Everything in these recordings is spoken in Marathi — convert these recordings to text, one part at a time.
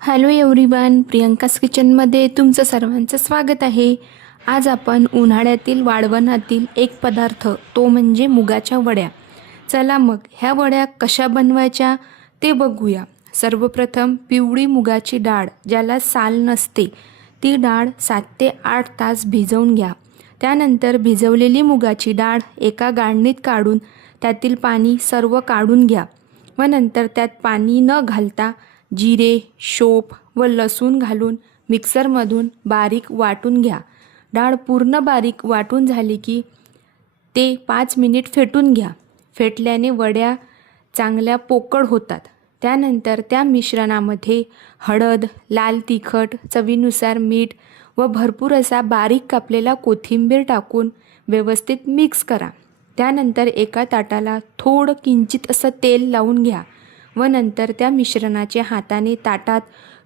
हॅलो एव्हरीवन, प्रियंकास किचनमध्ये तुमचं सर्वांचं स्वागत आहे। आज आपण उन्हाळ्यातील वाळवणातील एक पदार्थ तो म्हणजे मुगाच्या वड्या। चला मग ह्या वड्या कशा बनवायच्या ते बघूया। सर्वप्रथम पिवळी मुगाची डाळ, ज्याला साल नसते, ती डाळ 7 ते 8 तास भिजवून घ्या। त्यानंतर भिजवलेली मुगाची डाळ एका गाळणीत काढून त्यातील पाणी सर्व काढून घ्या व नंतर त्यात पाणी न घालता जिरे, शोप व लसूण घालून मिक्सरमधून बारीक वाटून घ्या। डाळ पूर्ण बारीक वाटून झाली की ते 5 मिनिट फेटून घ्या। फेटल्याने वड्या चांगल्या पोकळ होतात। त्यानंतर त्या मिश्रणामध्ये हळद, लाल तिखट, चवीनुसार मीठ व भरपूर असा बारीक कापलेला कोथिंबीर टाकून व्यवस्थित मिक्स करा। त्यानंतर एका ताटाला थोडं किंचित असं तेल लावून घ्या व नंतर त्या मिश्रणाचे हाताने ताटात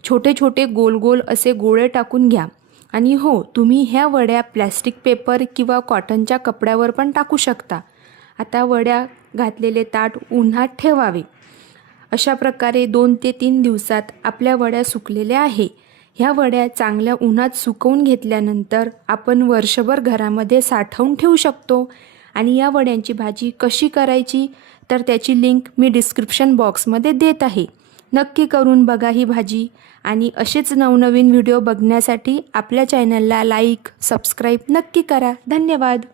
छोटे छोटे गोल गोल असे गोळे टाकून घ्या। आणि हो, तुम्ही ह्या वड्या प्लॅस्टिक पेपर किंवा कॉटनच्या कपड्यावर पण टाकू शकता। आता वड्या घातलेले ताट उन्हात ठेवावे। अशा प्रकारे 2 ते 3 दिवसात आपल्या वड्या सुकलेल्या आहे। ह्या वड्या चांगल्या उन्हात सुकवून घेतल्यानंतर आपण वर्षभर घरामध्ये साठवून ठेवू शकतो। आणि या वड्यांची भाजी कशी करायची तर त्याची लिंक मी डिस्क्रिप्शन बॉक्समध्ये देत आहे। नक्की करून बघा ही भाजी। आणि असेच नवनवीन व्हिडिओ बघण्यासाठी आपल्या चॅनलला लाईक, सबस्क्राईब नक्की करा। धन्यवाद।